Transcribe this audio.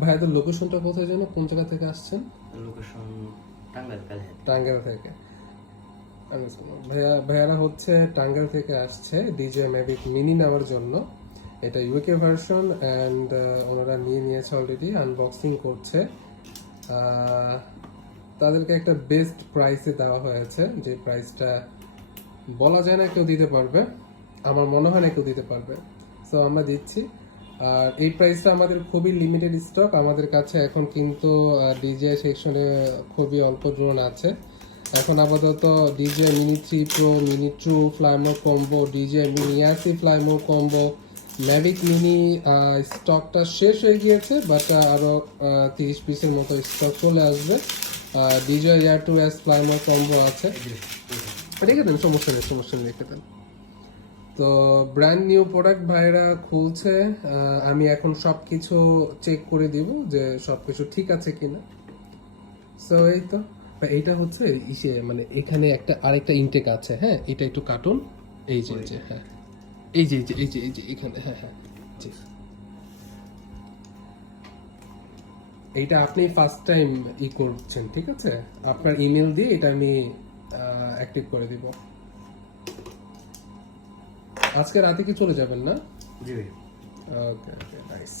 ভাইয়াদের লোকেশনটা কোথায় যেন, কোন জায়গা থেকে আসছেন? লোকেশন টাঙ্গাইল কালহাট। টাঙ্গাইল থেকে। ভাইয়ারা হচ্ছে টাঙ্গাইল থেকে আসছে ডিজে ম্যাভিক মিনি নেওয়ার জন্য। এটা ইউকে ভার্সন অ্যান্ড ওনারা নিয়ে নিয়েছে অলরেডি, আনবক্সিং করছে। তাদেরকে একটা বেস্ট প্রাইসে দেওয়া হয়েছে, যে প্রাইসটা বলা যায় না কেউ দিতে পারবে, আমার মনে হয় না কেউ দিতে পারবে। সো আমরা দিচ্ছি। আর এই প্রাইসটা আমাদের খুবই লিমিটেড স্টক আমাদের কাছে এখন, কিন্তু ডিজে সেকশনে খুবই অল্প ড্রোন আছে এখন আপাতত। DJI mini 3 pro, mini 2 fly more combo, DJI mini ইয়াসি ফ্লাইমো কম্বো, ম্যাভিক মিনি স্টকটা শেষ হয়ে গিয়েছে, বাট আরও 30 পিসের মতো স্টক চলে আসবে। ডিজে এয়ার 2S ফ্লাইমো কম্বো আছে, রেখে দেন, সমস্যা নেই, সমস্যা নেই, রেখে দেন। তো ব্র্যান্ড নিউ প্রোডাক্ট ভাইরা খুলছে, আমি এখন সব কিছু চেক করে দিব যে সব কিছু ঠিক আছে কিনা। সো এই তো, এইটা হচ্ছে ইসে, মানে এখানে একটা আরেকটা ইনটেক আছে, হ্যাঁ এটা একটু কার্টুন, এই যে হ্যাঁ, এই যে এখানে, হ্যাঁ হ্যাঁ জি। এইটা আপনি ফার্স্ট টাইম করছেন, ঠিক আছে? আপনার ইমেল দিয়ে এটা আমি অ্যাক্টিভ করে দিব। আজকে রাতে কি চলে যাবেন না? জি ভাই। ওকে ওকে, নাইস।